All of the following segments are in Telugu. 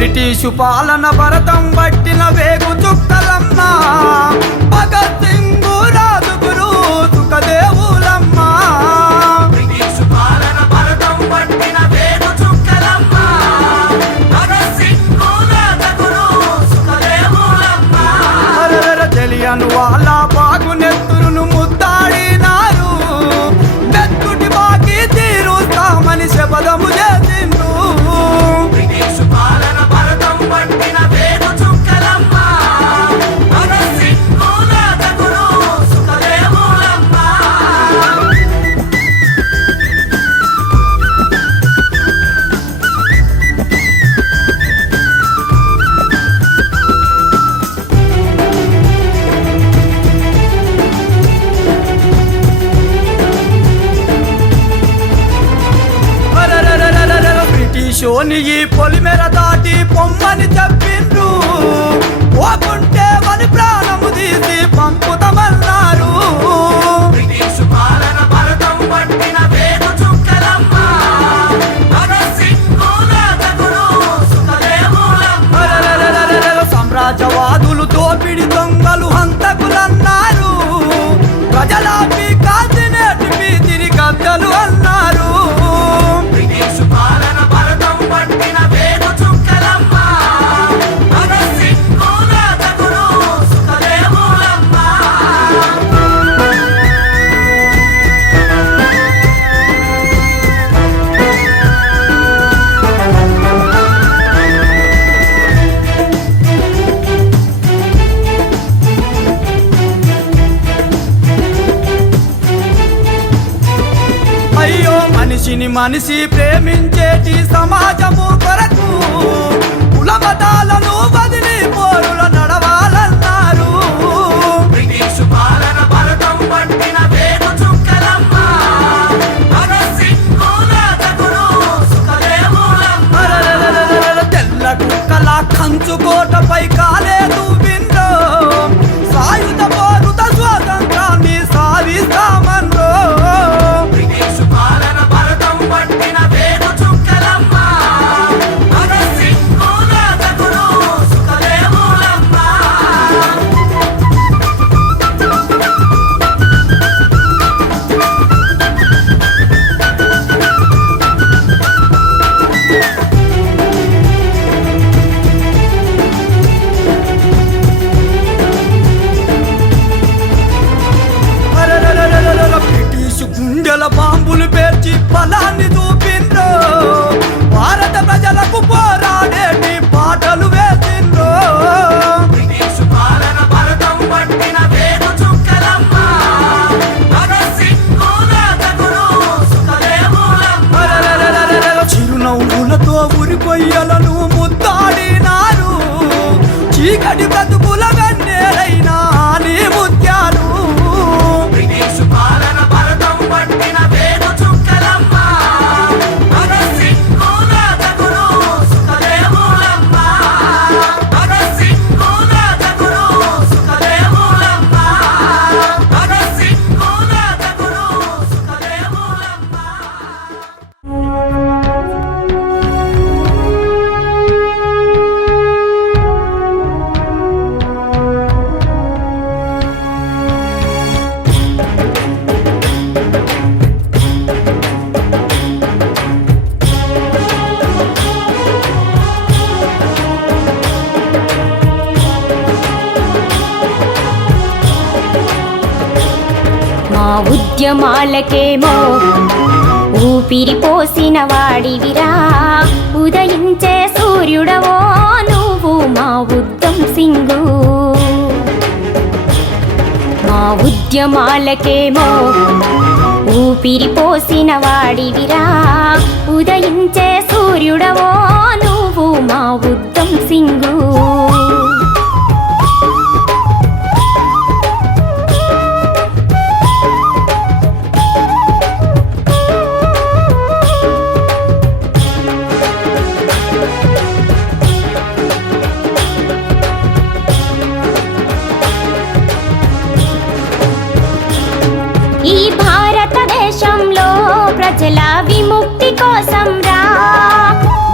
బ్రిటిషు పాలన భరతం పట్టిన వేగు చుక్కలమ్మ భగత్ సింగ్ రాజుగురు సుఖదేవులమ్మ బ్రిటిషు పాలన భరతం పట్టిన వేగు చుక్కలమ్మ భగత్ సింగ్ రాజుగురు సుఖదేవులమ్మ తెలియను వాళ్ళ బాగునెత్తురును ముద్దాడినారు నెత్తుటి బాకి తీరుస్తామని శపథము చేసిండ్రు బ్రిటిషు పాలన భరతం పట్టిన వేగు చుక్కలమ్మ భగత్ సింగ్ రాజుగురు సుఖదేవులమ్మ బ్రిటిషోని ఈ పొలిమెర దాటి పొమ్మని చెప్పిండ్రు పోకుంటే మన ప్రాణము తీసి పంపుతామన్నారు బ్రిటిషు పాలన భరతం పట్టిన వేగు చుక్కలమ్మ భగత్ సింగ్ రాజుగురు సుఖదేవులమ్మ సామ్రాజ్యవాదులు దోపిడి దొంగలు హంతకులన్నారు ప్రజలాపి కాచినేటిపి తిరిగి గద్దలు అన్నారు బ్రిటిషు పాలన భరతం పట్టిన వేగు చుక్కలమ్మ భగత్ సింగ్ రాజుగురు సుఖదేవులమ్మ అయ్యో మనిషిని మనిషి ప్రేమించేటి సమాజము కొరకు కులమతాలను వదిలి పోరుల నడవాలన్నారు బ్రిటిషు పాలన భరతం పట్టిన వేగు చుక్కలమ్మ భగత్ సింగ్ రాజుగురు సుఖదేవులమ్మ తెల్ల కుక్కల కంచుకోటపై కాలేదు విండో సాయుధ పోరుత స్వాతంత్రాన్ని సాధిస్తామన్రో బ్రిటిషు పాలన భరతం పట్టిన వేగు చుక్కలమ్మ భగత్ సింగ్ రాజుగురు సుఖదేవులమ్మ బ్రిటిష్ గుండెల బాంబులు పేర్చి బలాన్ని చూపిండ్రో భారత ప్రజలకు పోరాడేటి పాటలు వేసిండ్రో బ్రిటిషు పాలన భరతం పట్టిన వేగు చుక్కలమ్మ భగత్ సింగ్ రాజుగురు సుఖదేవులమ్మ చిరునవ్వులతో ఉరికొయ్యలను ముద్దాడినారు చీకటి బ్రతుకుల వెన్నెలైనా నీ ముత్యాలు బ్రిటిషు పాలన భరతం పట్టిన వేగు చుక్కలమ్మ భగత్ సింగ్ రాజుగురు సుఖదేవులమ్మ భగత్ సింగ్ రాజుగురు సుఖదేవులమ్మ భగత్ సింగ్ రాజుగురు సుఖదేవులమ్మ మా ఉద్యమాలకేమో ఊపిరి పోసిన వాడివిరా ఉదయించే సూర్యుడవో నువ్వు మా ఉద్దమ్ సింగు మా ఉద్యమాలకేమో ఊపిరి పోసిన వాడివిరా ఉదయించే సూర్యుడవో నువ్వు మా ఉద్దమ్ సింగు ఈ భారతదేశంలో ప్రజల విముక్తి కోసం రా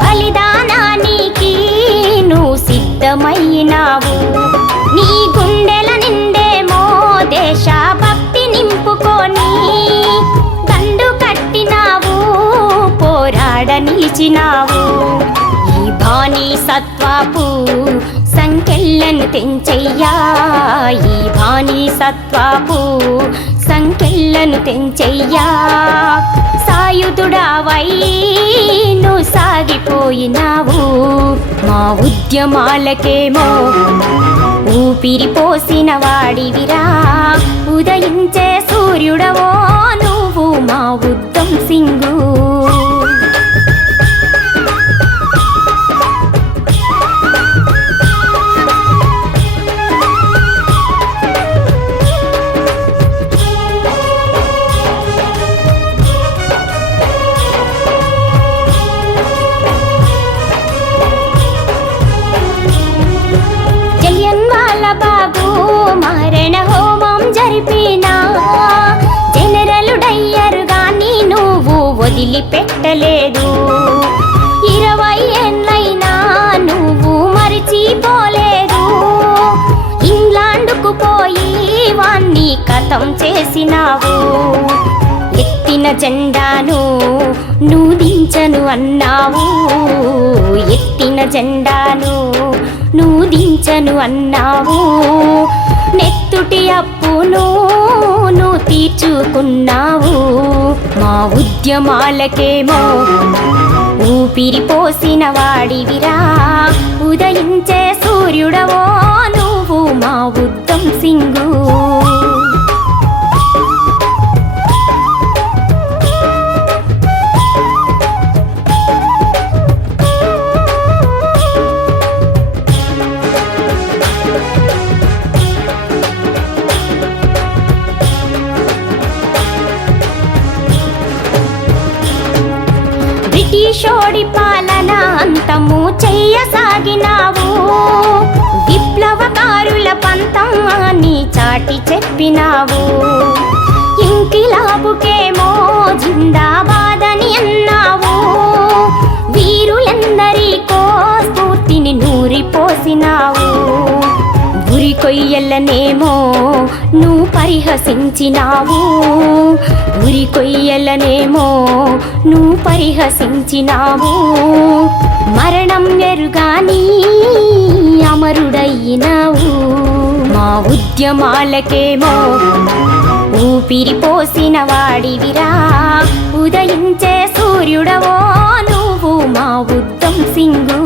బలిదానానికి సిద్ధమైనావు. నీ గుండెల నిండేమో దేశభక్తి నింపుకొని దండు కట్టినావు, పోరాడ నిలిచినావు. ఈ బానిసత్వపు సంకెళ్ళను తెంచెయ్యా, ఈ బానిసత్వపు సంకెళ్ళను తెంచెయ్యా. సాయుధుడావై నువ్వు సాగిపోయినావు, మా ఉద్యమాలకేమో ఊపిరి పోసిన వాడివిరా. ఉదయించే సూర్యుడవో నువ్వు మా ఉద్దం సింగు. బాబు మరణ హోమం జరిపినా జనరలుడయ్యారు గాని నువ్వు వదిలిపెట్టలేదు. 20 ఏళ్ళైనా నువ్వు మరిచిపోలేదు. ఇంగ్లాండుకు పోయి వాణ్ణి కథం చేసినావు. ఎత్తిన జెండాను నువ్వు దించను అన్నావు, ఎత్తిన జెండాను నువ్వు దించను అన్నావు. నెత్తుటి అప్పును నువ్వు తీర్చుకున్నావు, మా ఉద్యమాలకేమో ఊపిరి పోసిన వాడివిరా. ఉదయించే సూర్యుడవో నువ్వు మా ఉద్దం సింగు. బ్రిటిషోడి పాలన అంతము చెయ్యసాగినావు. విప్లవకారుల పంతం అని చాటి చెప్పినావు. ఇంకిలాబుకేమో జిందాబాదని అన్నావు. వీరులందరికో స్ఫూర్తిని నూరిపోసినావు. ఉరి కొయ్యలనేమో నువ్వు పరిహసించినావు, ఉరి కొయ్యలనేమో నువ్వు పరిహసించినావు. మరణం ఎరుగాని అమరుడయ్యినావు, మా ఉద్యమాలకేమో ఊపిరి పోసిన వాడివిరా. ఉదయించే సూర్యుడవో నువ్వు మా ఉద్దం సింగు.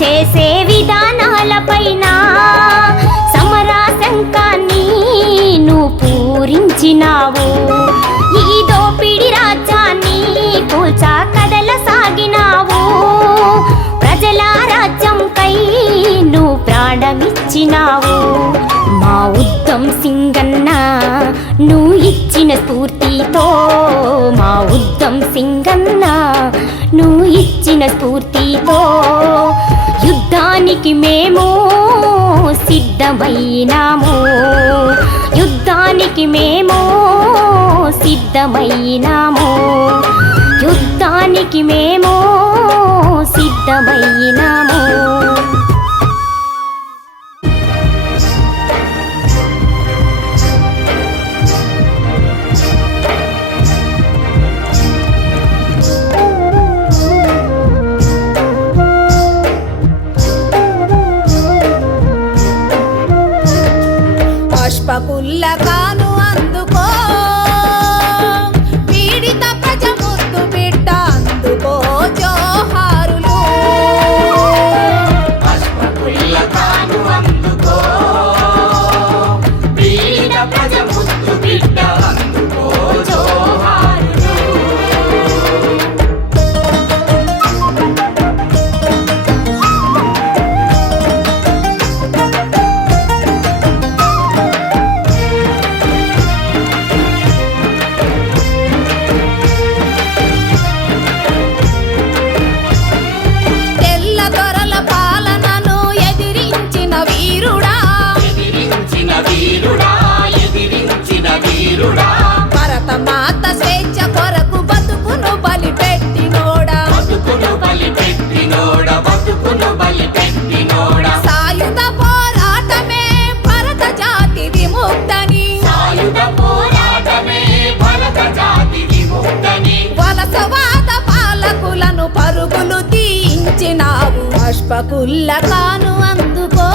చేసే విధానాలపైన సమరాశంకాన్ని నువ్వు పూరించినావు. ఈ దోపిడి రాజ్యాన్ని కూల్చా కదల సాగినావు. ప్రజల రాజ్యంకై నువ్వు ప్రాణమిచ్చినావు. మా ఉద్దం సింగన్న నువ్వు ఇచ్చిన స్ఫూర్తితో, మా ఉద్దం సింగన్న నువ్వు ఇచ్చిన స్ఫూర్తితో యుద్ధానికి మేము సిద్ధమైనాము, యుద్ధానికి మేము సిద్ధమైనాము, యుద్ధానికి మేము సిద్ధమైనాము. పుల్లకాను అందుకో, పీడిత ప్రజ ముద్దు బిడ్డ అందుకో జోహారులు. పుల్లకాను అందుకో, పీడిత ప్రజ ముద్దు బిడ్డ అందుకో జోహారులు. పుష్పకుల్లకాను అందుకో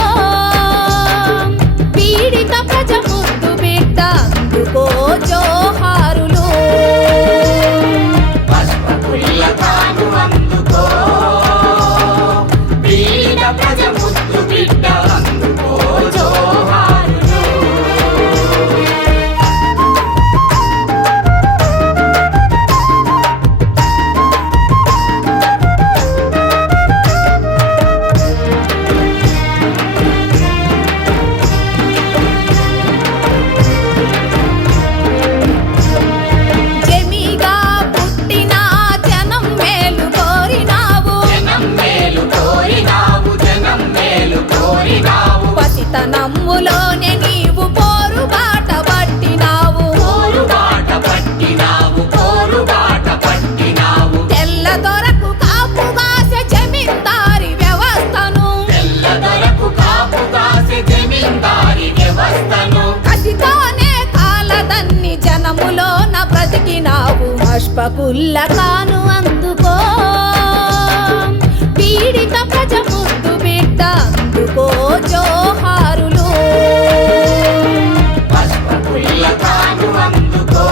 పీడిత ప్రజ ముద్దు బిడ్డ అందుకో జోహారులు పుష్పకుల్లకాను అందుకో పీడిత ప్రజ ముద్దు బిడ్డ అందుకో జోహారులు జమిగా పుట్టిన జనం మేలు కోరినావు జనం మేలు కోరినావు పసితనమ్ములోనే నీవు పోరుబాట పట్టినావు పోరుబాట పట్టినావు తెల్ల దొరకు కాపుగాసె జమీందారి వ్యవస్థను తెల్లదొరకు కాపు కాసే జమీందారి వ్యవస్థను కసితోనే కాలదన్ని జనములోన బ్రతికినావు పుష్పకుల్లకాను అందుకో పీడిత ప్రజ ముద్దు బిడ్డ అందుకో జోహారులు పుష్పకుల్లకాను అందుకో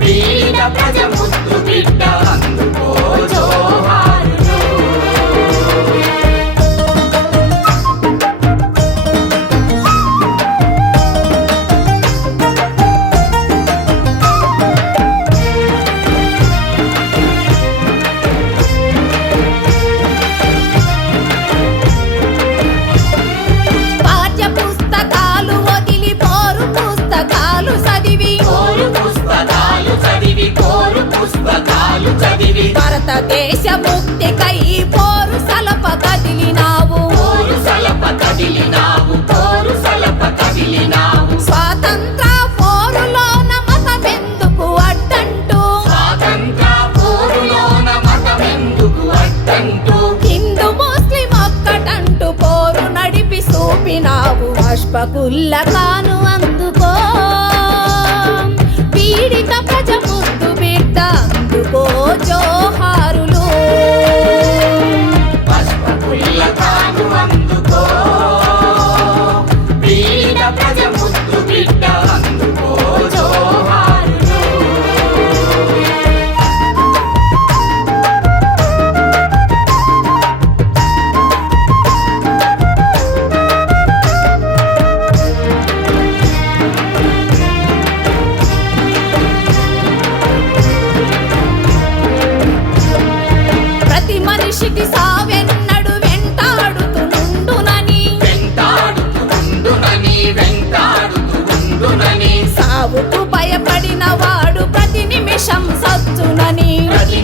పీడిత ప్రజ ముద్దు బిడ్డ అందుకో జోహారులు పాఠ్య పుస్తకాలు వదిలి పోరు పుస్తకాలు చదివి కోరు పుస్తకాలు చదివి భారతదేశ ముక్తికై పోరు సలప కదిలినావు పోరు సలప కదిలినావు స్వాతంత్ర పోరులోన మతమెందుకు అడ్డంటూ స్వాతంత్ర పోరులోన మతమెందుకు అడ్డంటూ హిందూ ముస్లిం ఒక్కటంటూ పోరు నడిపి చూపినావు పుష్పకుల్లకాను అందుకో పీడిత ప్రజ ముద్దు బిడ్డ అందుకో జోహారులు పుష్పకుల్లకాను అందుకో పీడిత ప్రజ ముద్దు బిడ్డ అందుకో జోహారులు ప్రతి మనిషికి సావెన్నడు వెంటాడుతుండునని వెంటాడుతుండునని సావుకు భయపడిన వాడు ప్రతి నిమిషం సచ్చునని ప్రతి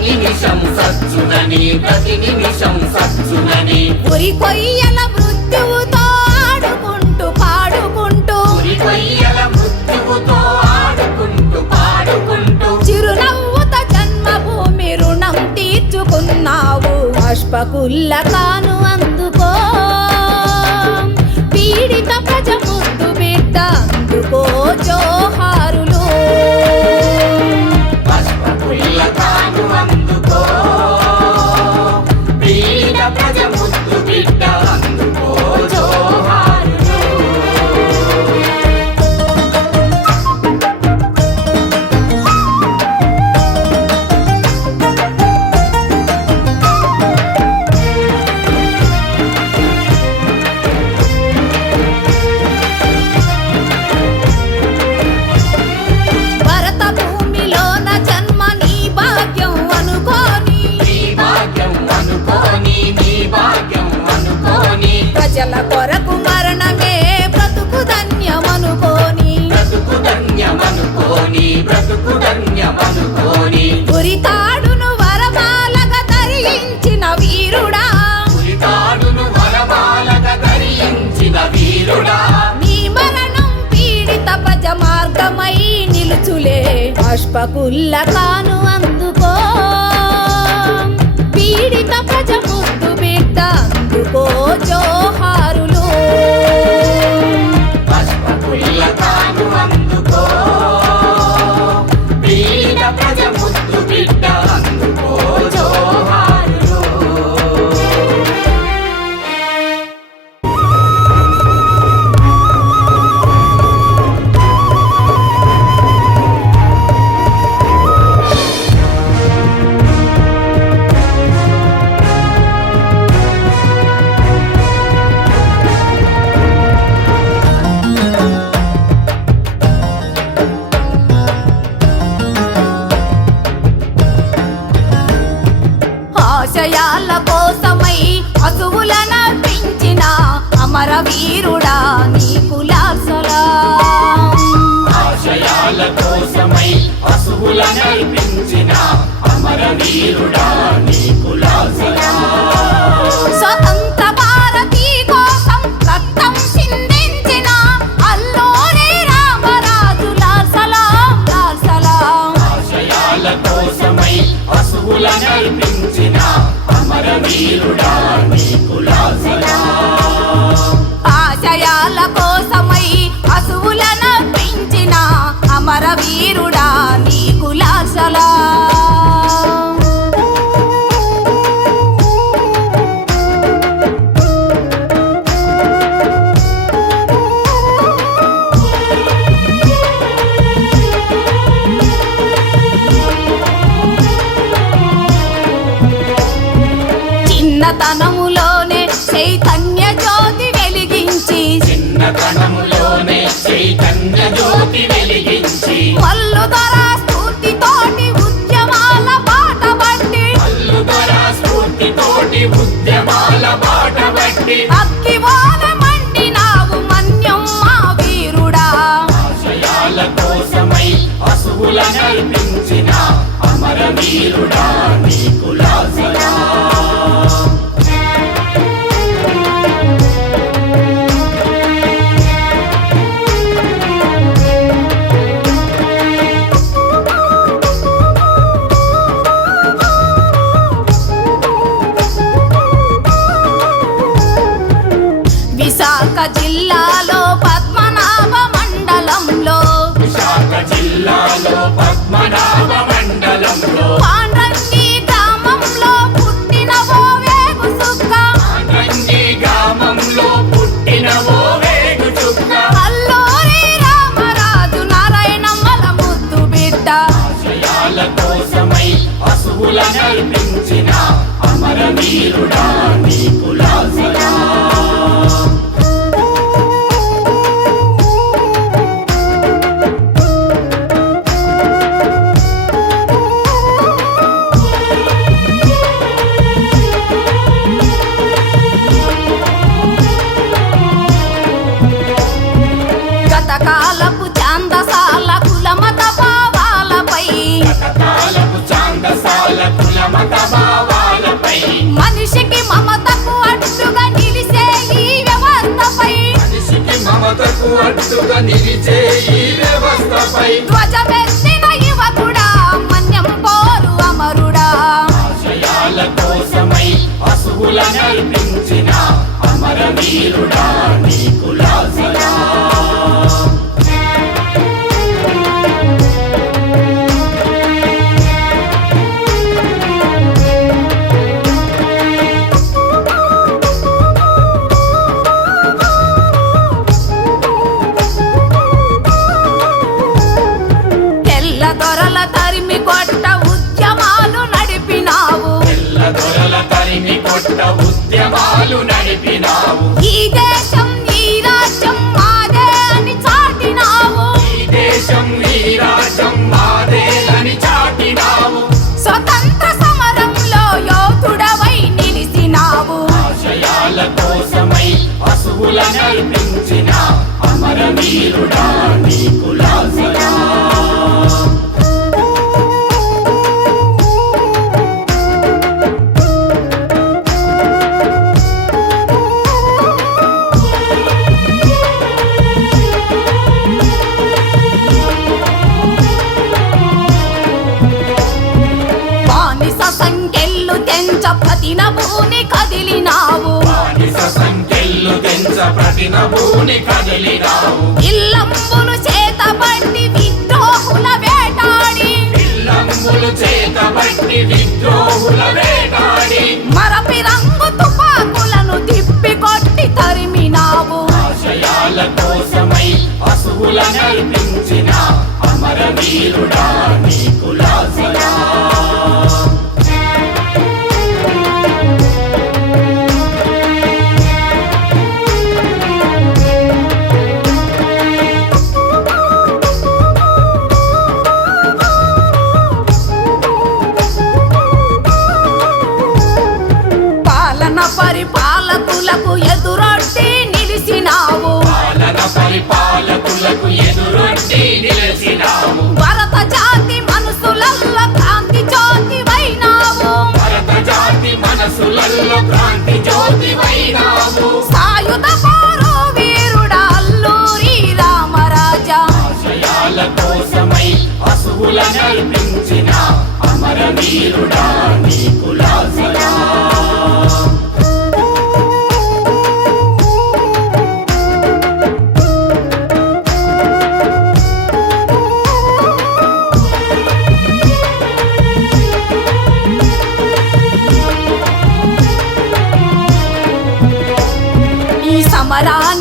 నిమిషం సచ్చునని ఉరి కొయ్యల మృత్యువుతో ఆడుకుంటూ పాడుకుంటూ కొయ్యల మృత్యువుతో ఆడుకుంటూ పాడుకుంటూ చిరునవ్వుతో జన్మభూమి రుణం తీర్చుకున్నావు పుష్పకుల్లకాను అందుకో పీడిత ప్రజ ముద్దు బిడ్డ అందుకో జోహారులు పుష్పకుల్లకాను అందుకో పీడిత ప్రజ ముద్దు బిడ్డ అందుకో జోహారులు భరత భూమిలోన జన్మ నీ భాగ్యం అనుకోని నీ భాగ్యం అనుకోని ప్రజల కొరకు మరణమే బ్రతుకు ధన్యమనుకోని బ్రతుకు ధన్యమనుకోని ఉరితాడును వరమాలగా ధరించిన వీరుడా ఉరితాడును వరమాలగా ధరించిన వీరుడా నీ మరణం పీడిత ప్రజ మార్గమై నిలుచులే పుష్పకుల్లకాను అందుకో పీడిత ప్రజ ముద్దు బిడ్డ అందుకో జోహారులు పుష్పకుల్లకాను అందుకో పీడిత ప్రజ ముద్దు బిడ్డ అందుకో జోహారులు వీరుడా నీకు లాసలాం. ఆశయాల కోసమై అసువుల నర్పించిన అమర వీరుడా నీకు లాసలాం. స్వతంత్ర భారతి కోసం రక్తం చిందించిన అల్లూరి రామరాజు లాసలాం లాసలాం. ఆశయాల కోసమై అసువుల నర్పించిన అమర వీరుడా నీకు లాసలాం. ఆశయాల కోసమై అసువులను పెంచిన అమర వీరుడా నీకు లాసలాం. చిన్నతనములోనే చైతన్య జ్యోతి వెలిగించి చిన్నతనములోనే చైతన్య జ్యోతి వెలిగించి మల్లుధర స్ఫూర్తితోటి ఉద్యమాల బాట పట్టి అల్లుదర స్ఫూర్తితోటి ఉద్యమాల బాట బట్టి అగ్గివాల మండినావు మన్యం మా వీరుడా. ఆశయాల కోసమై అసువుల నర్పించిన అమర వీరుడా నీకు లాసలాం. విశాఖ జిల్లాలో పద్మనాభ మండలంలో విశాఖ జిల్లాలో పద్మనాభ మండలంలో పాండ్రంగి గ్రామంలో పుట్టిన ఓ వేగు సుక్క రంగి గ్రామంలో పుట్టిన ఓ వేగు చుక్క అల్లూరి రామరాజు నారాయణమ్మల ముద్దు బిడ్డ. ఆశయాల కోసమై అసువుల నర్పించిన అమర వీరుడా నీకు లాసలాం. గతకాలపు ఛాందసాల కులమత భావాలపై కాలపు చాందసాల కుల మత భావాలపై మనిషికి మమతకు అడ్డుగా నిలిసే ఈ వ్యవస్థపై మనిషికి మమతకు అడ్డుగా నిలిచే ఈ వ్యవస్థపై ధ్వజమెత్తిన యువకుడా మన్యం పోరు అమరుడా. ఆశయాల కోసమై అసువుల నర్పించిన అమర వీరుడా నీకు లాసలాం. తెల్ల దొరల తరిమి కొట్ట ఉద్యమాలు నడిపినావు తెల్ల దొరల తరిమి కొట్ట ఉద్యమాలు నడిపినావు. ఈ దేశం ఈ రాజ్యం మాదే అని చాటినావు ఈ దేశం ఈ రాజ్యం మాదేలని చాటినావు. స్వతంత్ర సమరంలో యోధుడవై నిలిసినావు ఆశయాల కోసమై అసువుల నర్పించిన అమర వీరుడా నీకు లాసలాం. బానిస సంఖ్యలు తెంచ ప్రతిన భూని కదిలినావు బానిస సంఖ్యలు తెంచ ప్రతిన భూని కదిలినావు. ఇల్లంబులు చేతబట్టి విద్రోహుల వేటాడి ఇల్లంబులు చేతబట్టి విద్రోహుల వేటాడి మరపి రంగు తుపాకులను తిప్పి కొట్టి తరిమినావు ఆశయాల కోసమై అసువుల నర్పించిన అమర వీరుడా నీకు లాసలాం. పరిపాలకులకు ఎదురొడ్డి నిలిసినావు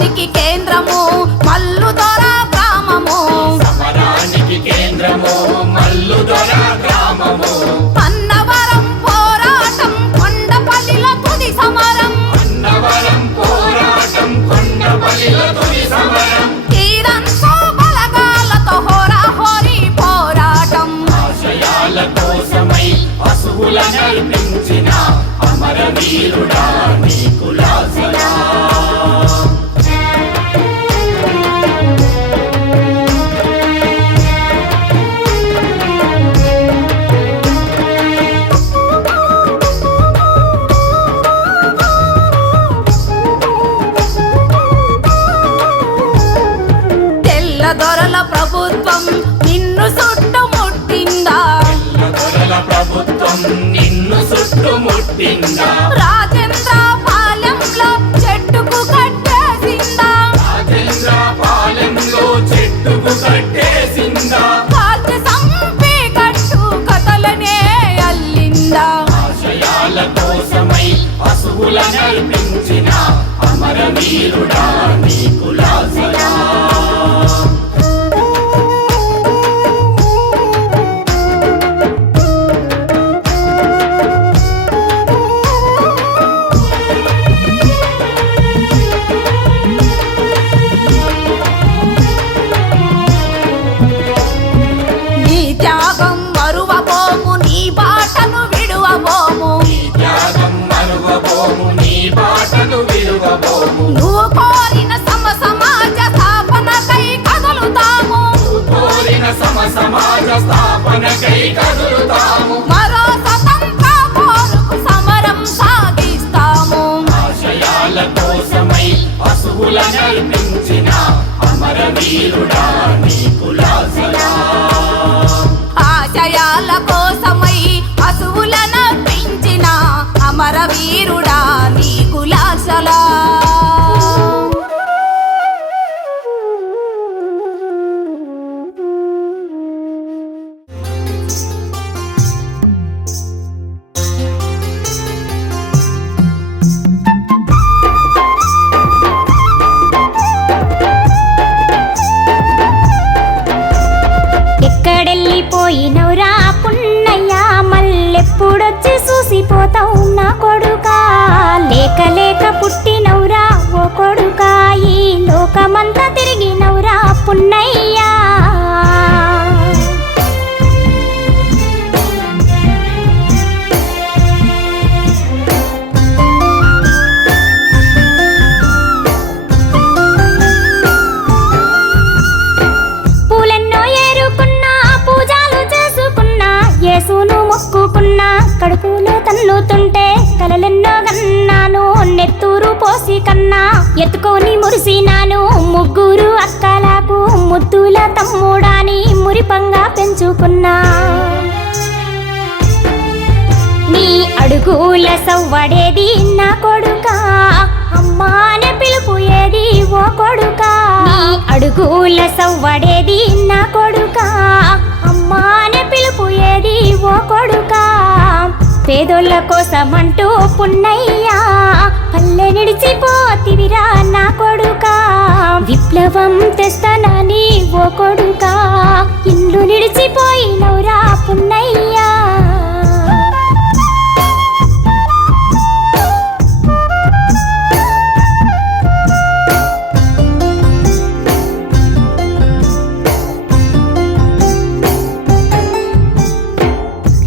సమరానికి కేంద్రము మల్లుదొర గ్రామము సమరానికి కేంద్రము మల్లుదొర గ్రామము అన్నవరం పోరాటం కొండపల్లిలో తుది సమరం అన్నవరం పోరాటం కొండపల్లిలో తుది సమరం తీరంతో బలగాలతో హోరాహోరీ పోరాటం ఆశయాల కోసమై అసువుల నర్పించిన అమరవీరుడా నీకు లాసలా దొరల ప్రభుత్వం నిన్ను చుట్టుముట్టిందా దొరల ప్రభుత్వం నిన్ను చుట్టుముట్టిందా రాజేంద్ర పాలెంలో చెట్టుకు కట్టేసిందా రాజేంద్ర పాలెంలో చెట్టుకు కట్టేసిందా కాల్చి సంపి కట్టు కథలనే అల్లిందా ఆశయాల కోసమై అసువుల నర్పించిన అమరవీరుడా నీకు లాసలా నీ త్యాగం మరువబోము నీ బాటను విడువబోము నీ త్యాగం మరువబోము నీ బాటను విడువబోము నువ్వు కోరిన సమాజ స్థాపనకై కదులుతాము కోరిన సమాజ స్థాపనకై కదులుతాము మరో స్వతంత్ర పోరుకు సమరం సాగిస్తాము ఆశయాల కోసమై అసువుల నర్పించిన అమరవీరుడా నీకు లాసలా ఆశయాల కోసమై అసువులను పెంచిన అమరవీరుడా నీకు లాసలా ఎక్కడెళ్ళిపోయినవురా పున్నయ్యా మళ్ళెప్పుడొచ్చి చూసిపోతావు నా కొడుకా లేక లేక పుట్టినవురా ఓ కొడుకా ఈ లోకమంతా తిరిగినవురా పున్నయ్యా పూలెన్నో ఏరుకున్నా పూజలు చేసుకున్నా యేసును మొక్కుకున్నా కడుపులో తన్నుతుంటే కలలెన్నో గన్నాను నెత్తూరు పోసి కన్నా ఎత్తుకొని మురిసినాను ముగ్గురు అక్కలకు ముద్దుల తమ్ముడాని మురిపంగా పెంచుకున్నా నీ అడుగుల సవ్వడేది నా కొడుకా అమ్మానే పిలుపు ఏది ఓ కొడుకా నీ అడుగుల సవ్వడేది నా కొడుకా అమ్మానే పిలుపు ఏది ఓ కొడుకా పేదోళ్ళ కోసమంటూ పున్నయ్యా పల్లె నిడిచిపోతివిరా నా కొడుకా విప్లవం తెస్తానని ఓ కొడుకా ఇల్లు నిడిచిపోయినవురా పున్నయ్యా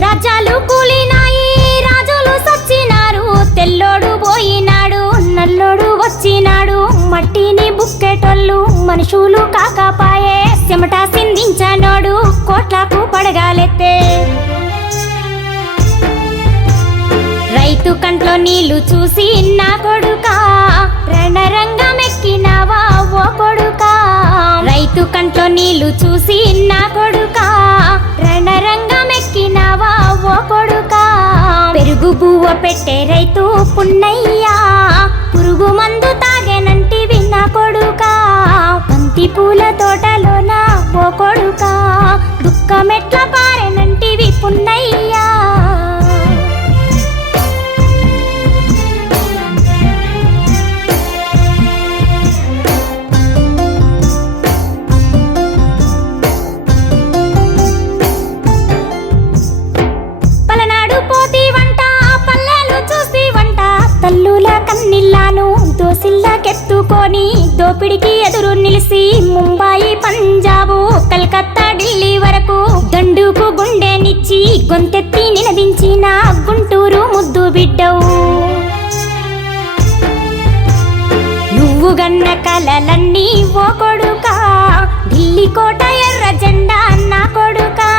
రాజ్యాలు కూలినాయి రాజులు సచ్చినారు తెల్లోడు పోయినాడు నల్లోడు వచ్చినాడు మట్టిని బుక్కెటోళ్ళు మనుషులు కాకపాయే చెమట సిందించనోడు కోట్లకు పడగాలెత్తే రైతు కంట్లో నీళ్లు చూసి నా కొడుకా రణరంగమెక్కినావా ఓ కొడుకా రైతు కంట్లో నీళ్లు చూసి నా కొడుకా రణరంగమెక్కినావా ఓ కొడుకా పెరుగు బువ్వ పెట్టే రైతు పున్నయ్యా పురుగు మందు తాగేనంటివి నా కొడుకా బంతి పూల తోటలోన ఓ కొడుకా దుఃఖమెట్ల పారెనంటివి పున్నయ్యా గొంతెత్తి నినదించిన గుంటూరు ముద్దు బిడ్డవు నువ్వు గన్న కలలన్నీ ఓ కొడుకా ఢిల్లీ కోట ఎర్ర జెండా నా కొడుకా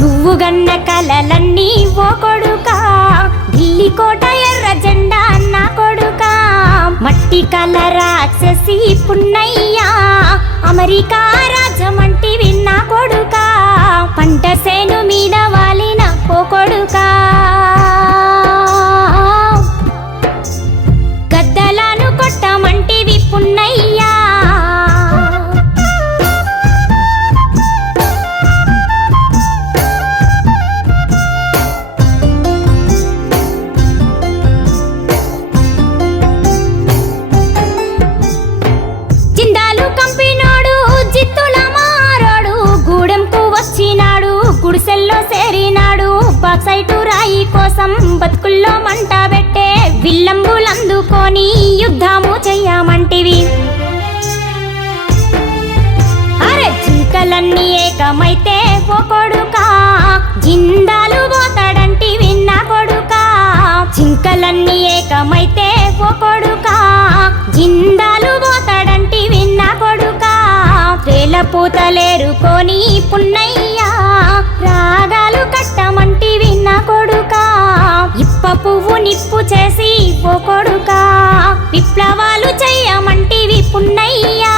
నువ్వు గన్న కలలన్నీ ఓ కొడుకా ఢిల్లీ కోట ఎర్ర జెండా నా కొడుకా మట్టి కల రాక్షసి పున్నయ్యా అమెరికా రాజమంటివి నా కొడుకా పంట సేను మీద వాలిన ఓ కొడుకా గద్దలాను కొట్టమంటివి పున్నయ్యా జిందాలు కంపినోడు జిత్తుల మారోడు గూడెంకు వచ్చినాడు గుడిసెల్లో చేరినాడు బాక్సైటు రాయి కోసం బతుకుల్లో మంట పెట్టే విల్లంబులందుకొని యుద్ధము చెయ్యమంటివి అరే జింకలన్నీ ఏకమైతే ఓ కొడుకా జిందాలు పోతాడంటివి నా కొడుకా జింకలన్నీ ఏకమైతే ఓ కొడుకా జిందాలు పోతాడంటివి నా కొడుకా రేల పూతలేరుకొని పున్నయ్యా రాగాలు కట్టమంటివి నా కొడుకా ఇప్ప పువ్వు నిప్పు చేసి ఓ కొడుకా విప్లవాలు చెయ్యమంటివి పున్నయ్యా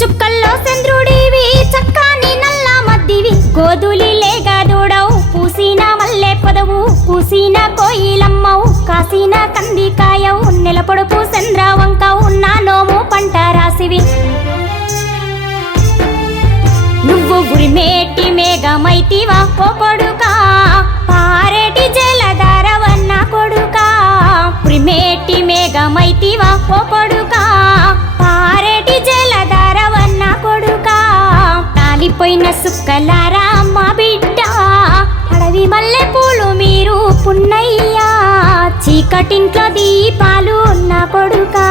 చుక్కల్లో చంద్రుడివి చక్కాని నల్ల మద్దివి గోధులి లేగా దూడవు పూసిన మల్లె పొదవు పూసిన కోయిలమ్మవు కాసిన కందికాయవు నెలపొడుపు చంద్రవంకవు నా నోము పంట రాసివి నువ్వు ఉరిమేటి మేఘమైతివా ఓ కొడుకా పారేటి జలధారవన్న కొడుకా ఉరిమేటి మేఘమైతివా ఓ కొడుకా పారేటి జలధారవన్న కొడుకా తాలిపోయిన సుక్కలారా మా బిడ్డ అడవి మల్లె పూలు మీరు పున్నయ్యా చీకటింట్లో దీపాలు నా కొడుకా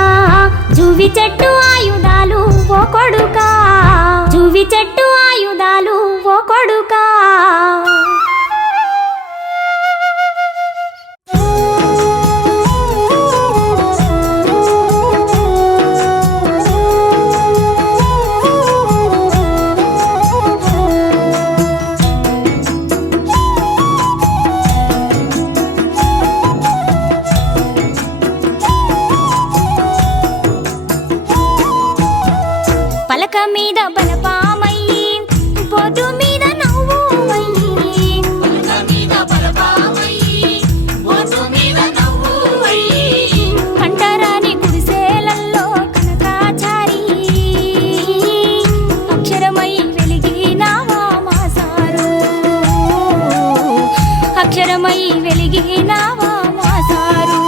జువి చెట్టు ఆయుధాలు ఓ కొడుకా జువి చెట్టు ఆయుధాలు ఓ కొడుకా పలక మీద బలపామయ్యి బొడ్డు మీద నవ్వువయ్యి కంటరాని గుడిసెలల్లో కనకాచారి అక్షరమై వెలిగినావా మా సారు అక్షరమై వెలిగినావా మా సారు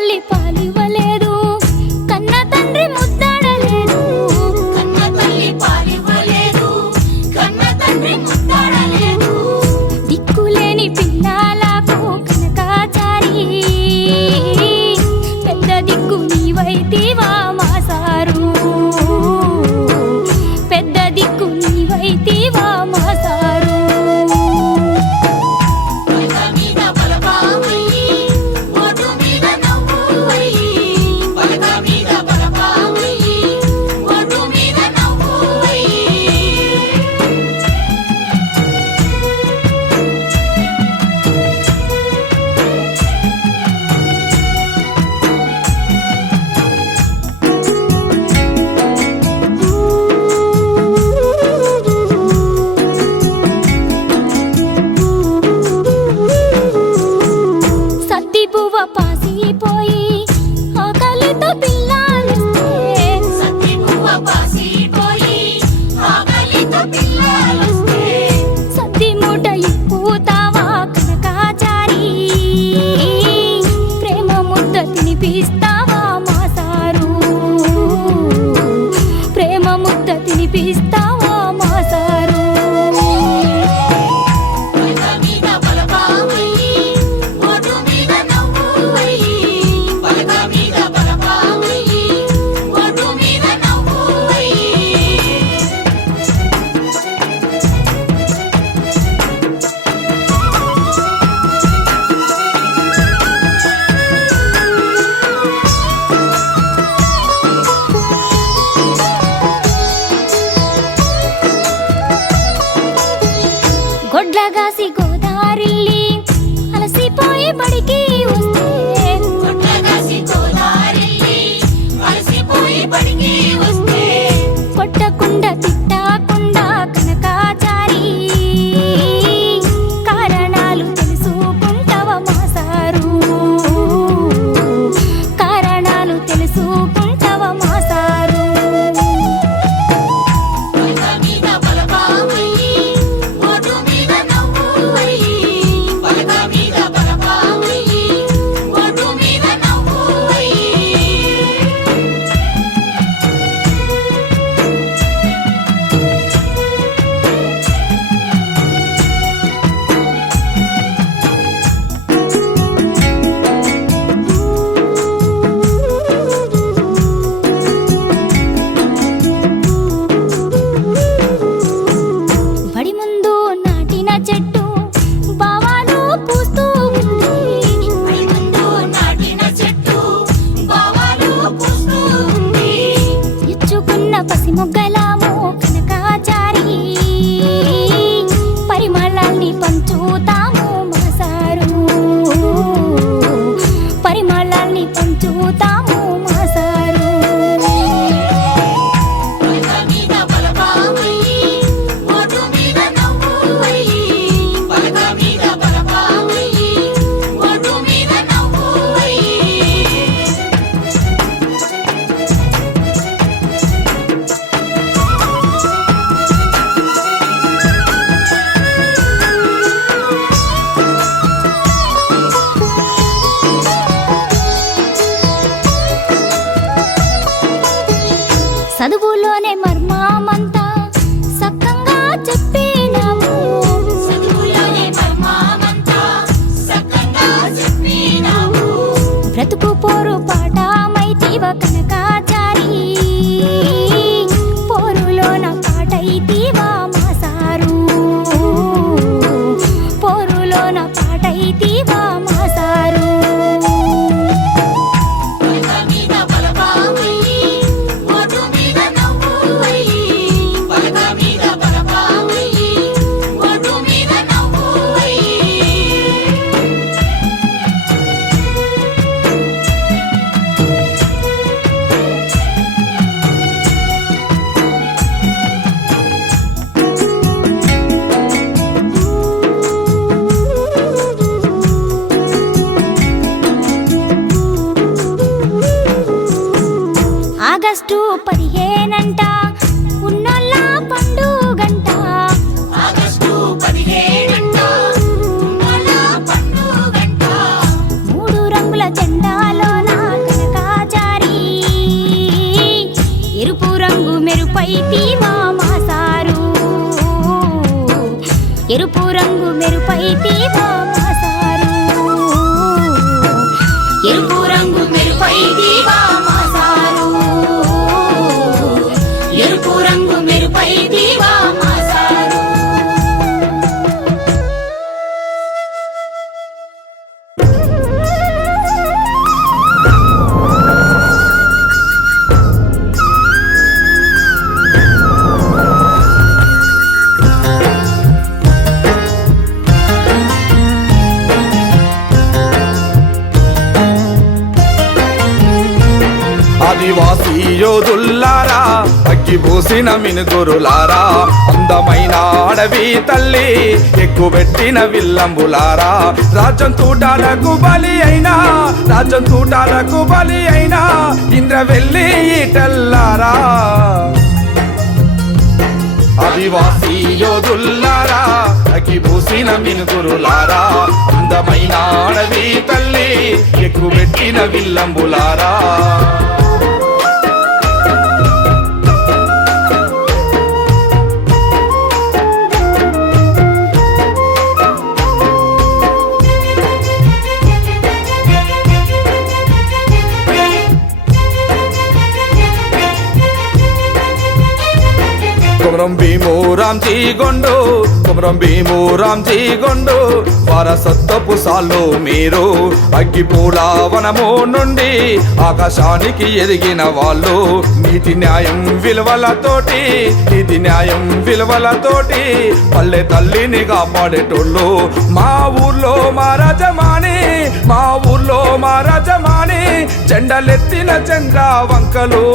తల్లి పాలివ్వలేదు, కన్న తండ్రి ముద్దాడలేదు. కన్న తల్లి పాలివ్వలేదు, కన్న తండ్రి ముద్దాడలేదు. దిక్కులేని పిల్లలకు కనకాచారి, పెద్ద దిక్కు నీవైతివా మా సారు, పెద్ద దిక్కు నీవైతివా మా సారు. పలక మీద బలపామయ్యి, ఓటు మీద నవ్వువయ్యి. పలక మీద బలపామయ్యి, ఓటు మీద నవ్వువయ్యి. సద్ది పువ్వ పాసిపోయి ఆకలితో పిల్లలిస్తే, సత్తి పువ్వ పాసిపోయి, ఆకలితో పిల్లలొస్తే. సద్ది మూట ఇప్పుతావా కనకాచారి, ప్రేమ ముద్ద తినిపిస్తావా మా సారు, ప్రేమ ముద్ద తినిపిస్తావా మా సారు. పలక మీద బలపామయ్యి, ఓటు మీద నవ్వువయ్యి. పలక మీద బలపామయ్యి, ఓటు మీద నవ్వువయ్యి. గొడ్లగాసి గోదారిల్లి అలసిపోయి బడికి వస్తే, కొట్టగాసి గోదారిల్లి, అలసిపోయి బడికి వస్తే. కొట్టకుండా తిట్టకుండా కనకాచారి, కారణాలు తెలుసుకుంటావా మా సారు, కారణాలు తెలుసుకుంటావా మా సారు. పలక మీద బలపామయ్యి, ఓటు మీద నవ్వువయ్యి. పలక మీద బలపామయ్యి, ఓటు మీద నవ్వువయ్యి. బడి ముందు నాటిన చెట్టు బావాలు పూస్తూ ఉంది, పై ముందు నాటిన చెట్టు బావాలు పూస్తూ ఉంది. ఇచ్చుకున్న పసి మొగ్గలాము కనకాచారి, పరిమళాల్ని పంచుతాము మా సారు, పరిమళాల్ని పంచుతాము మా సారు. పలక మీద బలపామయ్యి, ఓటు మీద నవ్వువయ్యి. పలక మీద బలపామయ్యి, ఓటు మీద నవ్వువయ్యి. చదువులోనే మర్మామంతా సక్కంగా చెప్పినాము, చదువులోనే మర్మమంతా సక్కంగా చెప్పినావు. బ్రతుకు పోరు పాఠమైతివ కనకాచారి, పోరులోన పాటైతివా మా సారు, పోరులోన పాటైతివా మా సారు. పలక మీద బలపామయ్యి, ఓటు మీద నవ్వువయ్యి. పలక మీద బలపామయ్యి, ఓటు మీద నవ్వువయ్యి. August 15 ఉన్నోళ్ళ పండుగంట, August 15 ఉన్నోళ్ళ పండుగంట. మూడు రంగుల జెండాలోన తీవా మాసారు ఎరుపు రంగు మెరుపై దీవా మాసారు ఎరుపు రంగు మెరుపై దీవా మాసారు ఆదివాసీ యోధుల్లారా అగ్గిపోసిన మినుగురులారా అందమైన అడవి తల్లి ఎక్కుబెట్టిన విల్లంబులారా రాజ్యం తూటాలకు బలి అయినా రాజ్యం తూటాలకు బలి అయినా ఇంద్రవెల్లి ఈటల్లారా ఆదివాసీ యోధుల్లారా అగ్గిపోసిన మినుగురులారా అందమైన అడవి తల్లి ఎక్కుబెట్టిన విల్లంబులారా కుమరం భీము రామ్జీ గొండు కుమరం భీము రామ్జీ గొండు వారసత్వపు సాల్లో మీరు అగ్గిపూల వనము నుండి ఆకాశానికి ఎదిగిన వాళ్ళు నీతి న్యాయం విలువలతోటి నీతి న్యాయం విలువలతోటి పల్లె తల్లిని కాపాడేటోళ్ళు మా ఊర్లో మా రాజమాని మా ఊర్లో మా రాజమాని జెండలెత్తిన జెండా వంకలు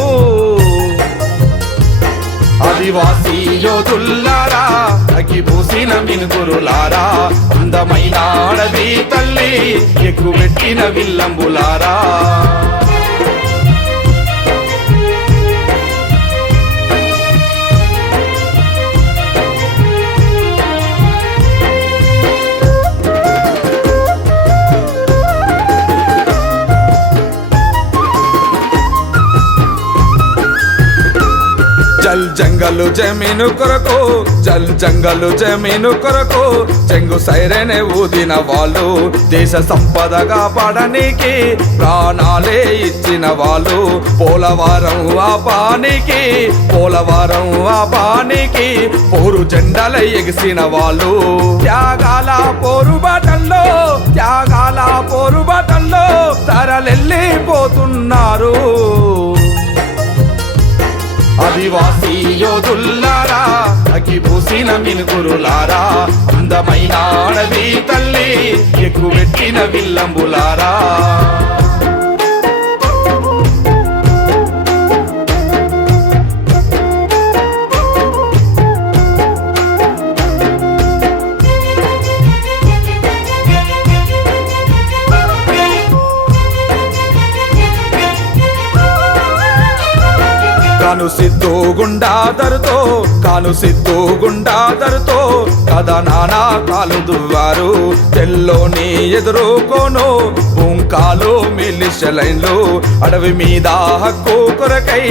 ఆదివాసీ యోధుల్లారా అగ్గిపోసిన మినుగురులారా అందమైన అడవి తల్లి ఎక్కుబెట్టిన విల్లంబులారా జల్ జంగలు జమీను కొరకు జల్ జంగలు జమీను కొరకు చెంగు సైరనే ఊదిన వాళ్ళు దేశ సంపదగా పడనికి ప్రాణాలే ఇచ్చిన వాళ్ళు పోలవరం ఆపానికి పోలవరం ఆపానికి పోరు జెండల ఎగిసిన వాళ్ళు త్యాగాల పోరుబాటల్లో త్యాగాల పోరుబాటల్లో తరలెళ్ళిపోతున్నారు ఆదివాసీ యోధుల్లారా అగ్గిపోసిన మినుగురులారా అందమైన అడవి తల్లి ఎక్కుబెట్టిన విల్లంబులారా కాను సిద్ధు గుండాదరుతో కాను సిద్ధు గుండాదరుతో కదా నానా కాలు దువ్వారు తెల్లోని ఎదురుకోను బుంకాలు మిలిషలైన్లు అడవి మీద హక్కు కొరకై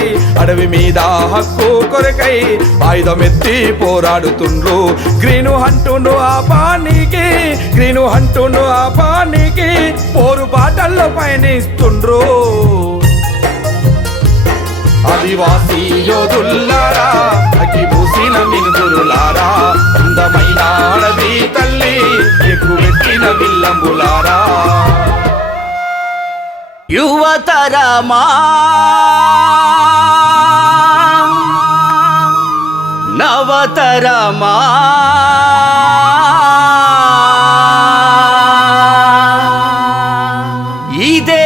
అడవి మీద హక్కు కొరకై ఆయుధమెత్తి పోరాడుతుండ్రు గ్రీను హంటును ఆపానికి గ్రీను హంటును ఆపానికి పోరు బాటల్లో పయనిస్తుండ్రు ఆదివాసీ యోధుల్లారా అగ్గిపోసిన మినుగురులారా అందమైన అడవి తల్లి ఎక్కుబెట్టిన విల్లంబులారా యువతరమా నవతరమా ఇదే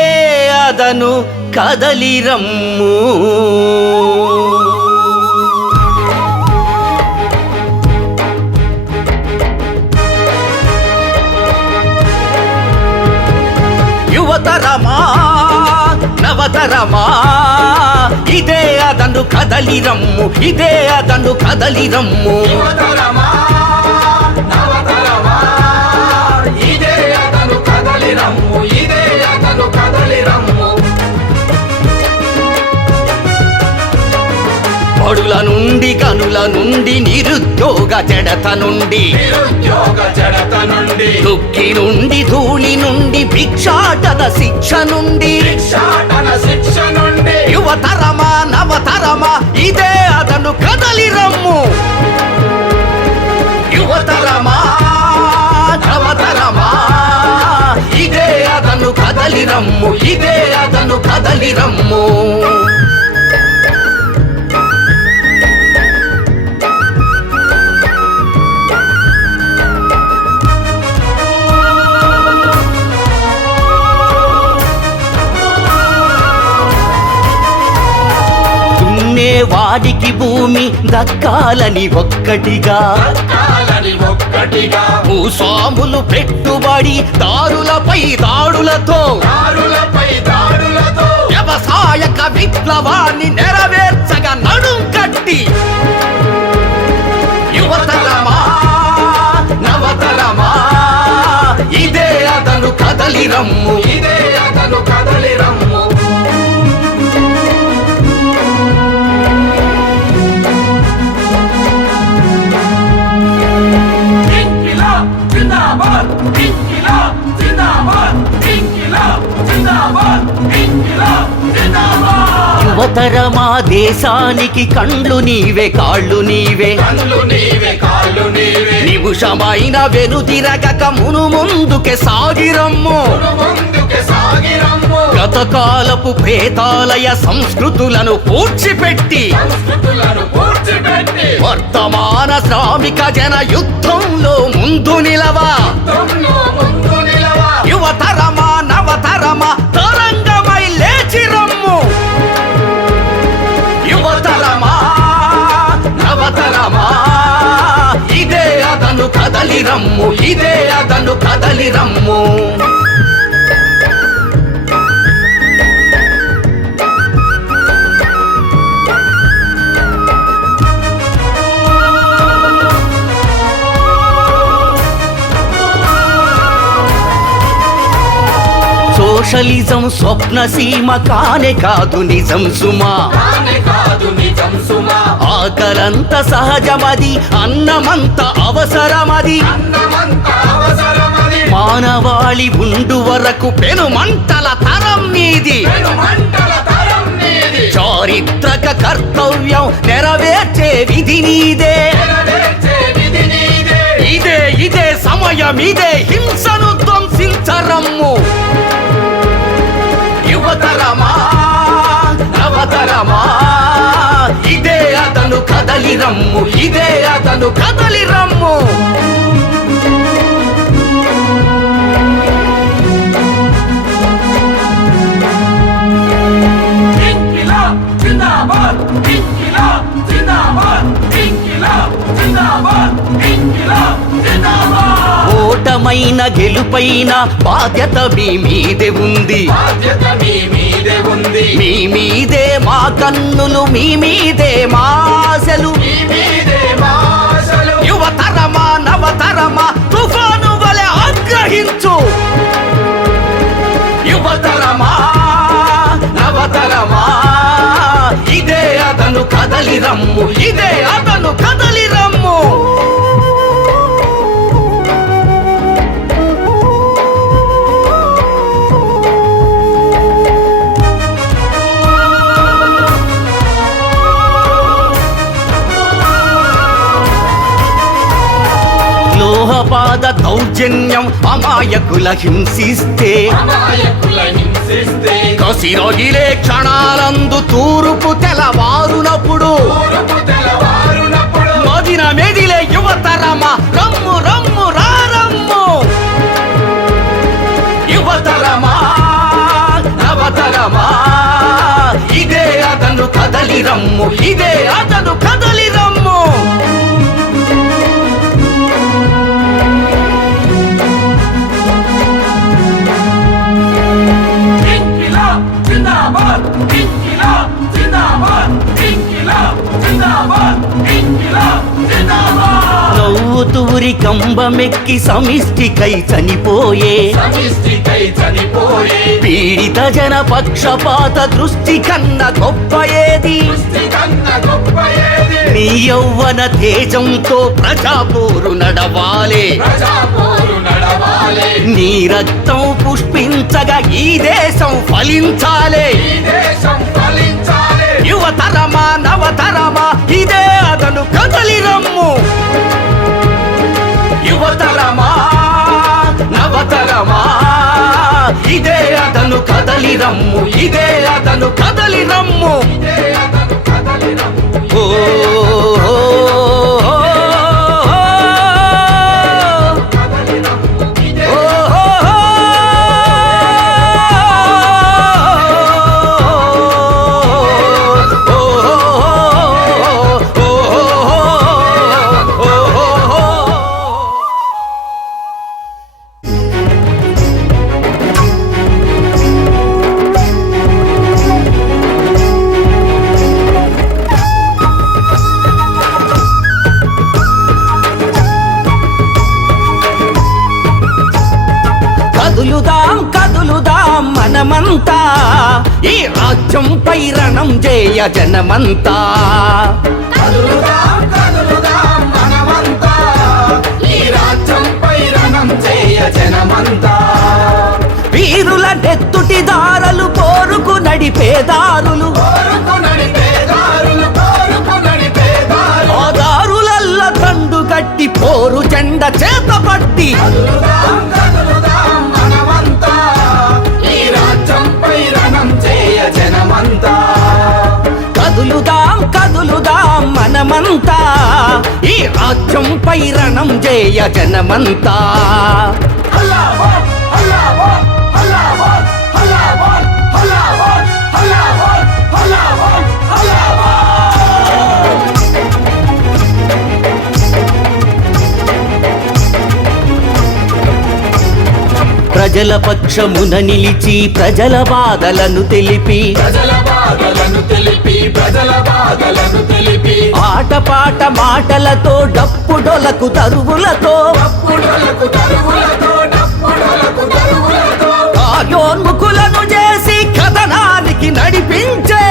అదను కదలిరమ్ము యువతరమా నవతరమా ఇదే అదను కదలిరమ్ము ఇదే అదను కదలిరమ్ము యువతరమా నవతరమా ఇదే అతను కదలిరమ్ము ఇదే అతను కదలిరమ్ము బడుల నుండి కనుల నుండి నిరుద్యోగ నిరుద్యోగ జడత నుండి దుఃఖి నుండి ధూళి నుండి భిక్షాటన శిక్ష నుండి యువతరమా నవతరమా ఇదే అతను కదలి రమ్ము యువతరమా నవతరమా ఇదే అతను కదలి రమ్ము ఇదే అతను కదలి రమ్ము వాడికి భూమి దక్కాలని ఒక్కటిగా భూస్వాములు పెట్టుబడి దారులపై దాడులతో వ్యవసాయక విప్లవాన్ని నెరవేర్చగా నడుం కట్టి యువతరమా నవతరమా ఇదే అతను కదలి రమ్ము ఇదే అతను కదలి రమ్ము యువతరమా దేశానికి కండ్లు నీవే కాళ్ళు నీవే నిమిషమైన వెనుతిరగక మును ముందుకే సాగిరమ్ము గతకాలపు ప్రేతాలయ సంస్కృతులను పూడ్చిపెట్టి వర్తమాన శ్రామిక జన యుద్ధంలో ముందు నిలవా యువతరమా నవతరమా తరంగమై లేచి రమ్ము యువతరమా నవతరమా ఇదే అతను కదలి రమ్ము ఇదే అతను కదలి రమ్ము సోషలిజం స్వప్న సీమ కానే కాదు నిజం సుమా ఆకలంత సహజమది అన్నమంత అవసరమది మానవాళి ఉండు వరకు పెనుమంటల తరం నీది చారిత్రక కర్తవ్యం నెరవేర్చే విధి నీదే ఇదే ఇదే సమయం ఇదే హింసను ధ్వంసించరమ్ము యువతరమా నవతరమా ఇదే అతను కదలి రమ్ము ఇదే అతను కదలి రమ్ము ఓటమైన గెలుపైన బాధ్యత మీ మీదే ఉంది మీ మీదే మా కన్నులు మీ మీదే మా ఆశలు యువతరమా నవతరమా తుఫాను వలె ఆగ్రహించు యువతరమా నవతరమా ఇదే అతను కదలి రమ్ము ఇదే అతను కదలి రమ్ము లోహపాద దౌర్జన్యం అమాయకుల హింసిస్తే కసిరగిలే క్షణాలందు తూర్పు తెలవారునప్పుడు మదిన మెదిలే యువతరమా రమ్ము రమ్ము రారమ్ము యువతరమా నవతరమా ఇదే అతను కదలి రమ్ము ఇదే అతను కదలి రమ్ము నవ్వుతూరి స్తంభమెక్కి సమిష్టికై చనిపోయే సమిష్టికై చనిపోయే పీడిత జన పక్షపాత దృష్టి కన్న గొప్ప ఏది సృష్టి కన్న గొప్ప ఏది నీ యౌవన తేజంతో ప్రజాపోరు నడవాలే ప్రజాపోరు నడవాలే నీ రక్తం పుష్పించగా ఈ దేశం ఫలించాలే ఈ దేశం ఫలించాలే యువతరమా నవతరమా ఇదే అతను కదలి రమ్ము యువతరమా నవతరమా ఇదే అతను కదలి రమ్ము ఇదే అతను కదలి రమ్ము ఇదే అతను కదలినం ఓ కదలినం ఇదే కదులుదాం కదులుదాం మనమంతా ఈ రాజ్యంపై రణం చేయ జనమంతా కదులుదాం కదులుదాం మనమంతా ఈ రాజ్యంపై రణం చేయ జనమంతా వీరుల నెత్తుటి దారలు పోరుకు నడిపేదారులు కోరుకు నడిపేదారులు కోరుకు నడిపేదారు ఆ దారులల్ల తండు కట్టి పోరు జెండ చేతపట్టి కదులుదాం కదులుదాం మనమంతా ఈ రాజ్యంపై రణం చేయ జనమంతా కదులుదాం కదులుదాం మనమంతా ఈ రాజ్యంపై రణం చేయ జనమంతా అల్లాహ్ అల్లాహ్ అల్లాహ్ అల్లాహ్ అల్లాహ్ అల్లాహ్ అల్లాహ్ అల్లాహ్ ప్రజల పక్షమున నిలిచి ప్రజల బాధలను తెలిపి ప్రజల బాధలను తెలిపి ప్రజల బాధలను తెలిపి ఆటపాట మాటలతో డప్పుడొలకు తరువులతో డప్పుడలకు తరువులతో డప్పుడలకు తరువులతో కార్యోన్ముఖులను చేసి కథనానికి నడిపించే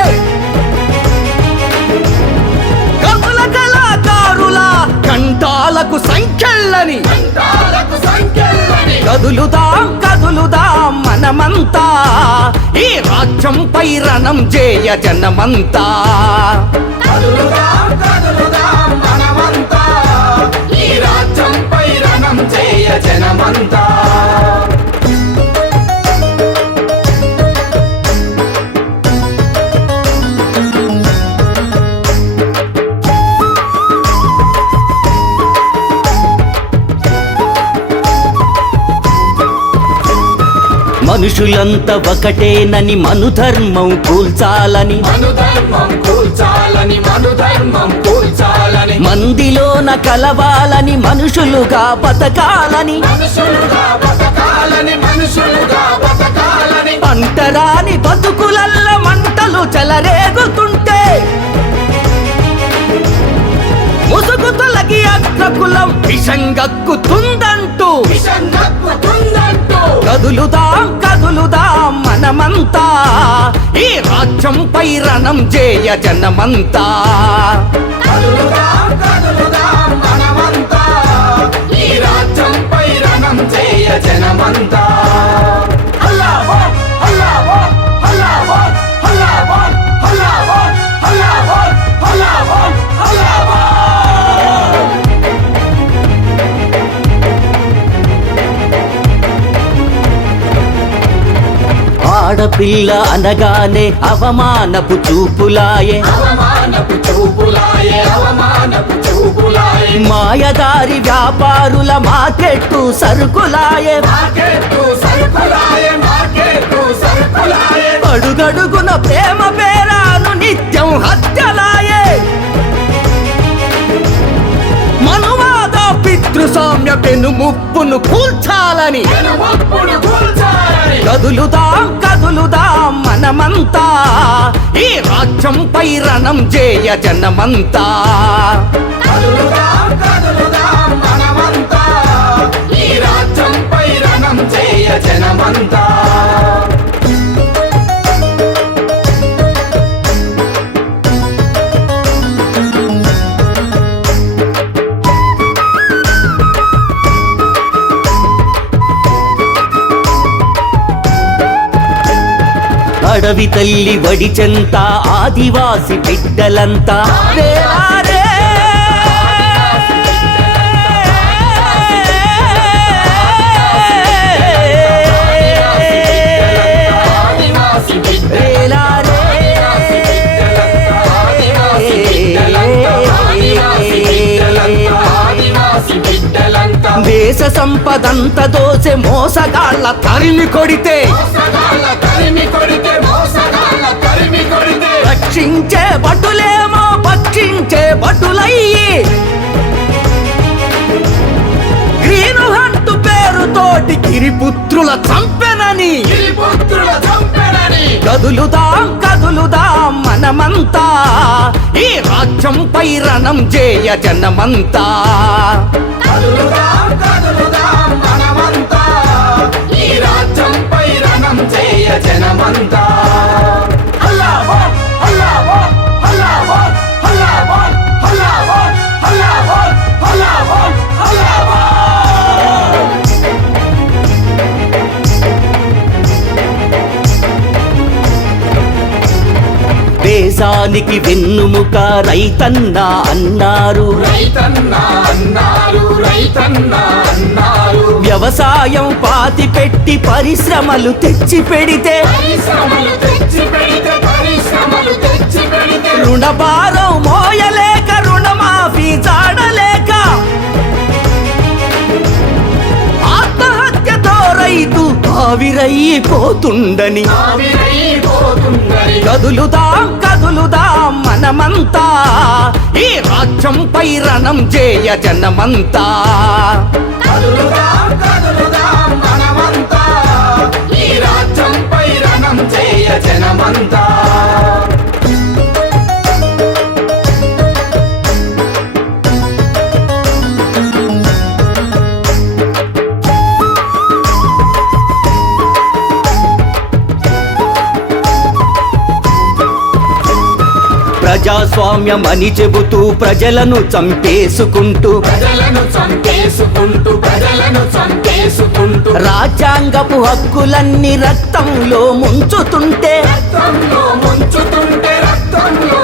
కవుల కళాకారుల కంఠాలకు సంఖ్యలని తాలకు సంఖ్యలని కదులుదాం కదులుదాం మనమంతా ఈ రాజ్యంపై రణం చేయ జనమంతా కదులుదాం కదులుదాం మనమంతా ఈ రాజ్యంపై రణం చేయ జనమంతా మనుషులంతా ఒకటేనని మనుధర్మం కూల్చాలని మనుధర్మం కూల్చాలని మనుధర్మం కూల్చాలని మందిలోన కలవాలని మనుషులుగా బతకాలని మనుషులుగా బతకాలని మనుషులుగా బతకాలని అంటరాని బతుకులల్ల మంటలు చెలరేగుతుంటే ముసుగు తొలగి అగ్రకులం విషంగక్కుతుందంటూ విషంగక్కుతుందంటూ కదులుదాం కదులుదాం మనమంతా ఈ రాజ్యంపై రణం చేయ జనమంతా కదులుదాం కదులుదాం మనమంతా ఈ రాజ్యంపై రణం చేయ జనమంతా అల్లాహ్ అల్లాహ్ అల్లాహ్ అల్లాహ్ అల్లాహ్ అల్లాహ్ అల్లాహ్ అల్లాహ్ ఆడపిల్ల అనగానే అవమానపు చూపులాయే అవమానపు చూపులాయే అవమానపు చూపులాయే మాయదారి వ్యాపారుల మార్కెట్టు సరుకులాయే మార్కెట్టు సరుకులాయే మార్కెట్టు సరుకులాయే అడుగడుగున ప్రేమ పేరాను నిత్యం హత్యలాయే మనువాద పితృస్వామ్య పెను ముప్పును కూల్చాలని వెనుమప్పుడు కూల్చాలని కదులుదాం కదులుదాం మనమంతా ఈ రాజ్యంపై రణం చేయ జనమంతా కదులుదాం కదులుదాం మనమంతా అడవి తల్లి వడి చెంత ఆదివాసి బిడ్డలంతా వేలారే. దేశ సంపదంత దోసె మోసగాళ్ళ తరిమి కొడితే రక్షించే భటులేమో భక్షించే భటులయ్యి గ్రీన్ హంట్ పేరుతోటి గిరిపుత్రుల చంపెనని కదులుదాం కదులుదాం మనమంతా ఈ రాజ్యంపై రణం చేయ జనమంతా. కదులుదాం కదులుదాం మనమంతా ఈ రాజ్యంపై రణం చేయ జనమంతా. అల్లాహో అల్లాహో అల్లాహో అల్లాహో అల్లాహో అల్లాహో అల్లాహో అల్లాహో. దేశానికి వెన్నుముక రైతన్న అన్నారు, రైతన్నా అన్నారు, రైతన్నా అన్నారు. వ్యవసాయం పాతి పెట్టి పరిశ్రమలు తెచ్చి పెడితే పరిశ్రమలు తెచ్చి పెడితే పరిశ్రమలు తెచ్చి పెడితే రుణభారం మోయలేక రుణమాఫీ జాడలేక ఆత్మహత్యతో రైతు ఆవిరైపోతుండని కదులుదాం కదులుదాం మనమంతా ఈ రాజ్యంపై రణం చేయ జనమంతా. కదులుదాం కదులుదాం మనమంతా ఈ రాజ్యంపై రణం చేయ జనమంతా. ప్రజాస్వామ్యం అని చెబుతూ ప్రజలను చంపేసుకుంటూ రాజ్యాంగపు హక్కులన్నీ రక్తంలో ముంచుతుంటే రక్తంలో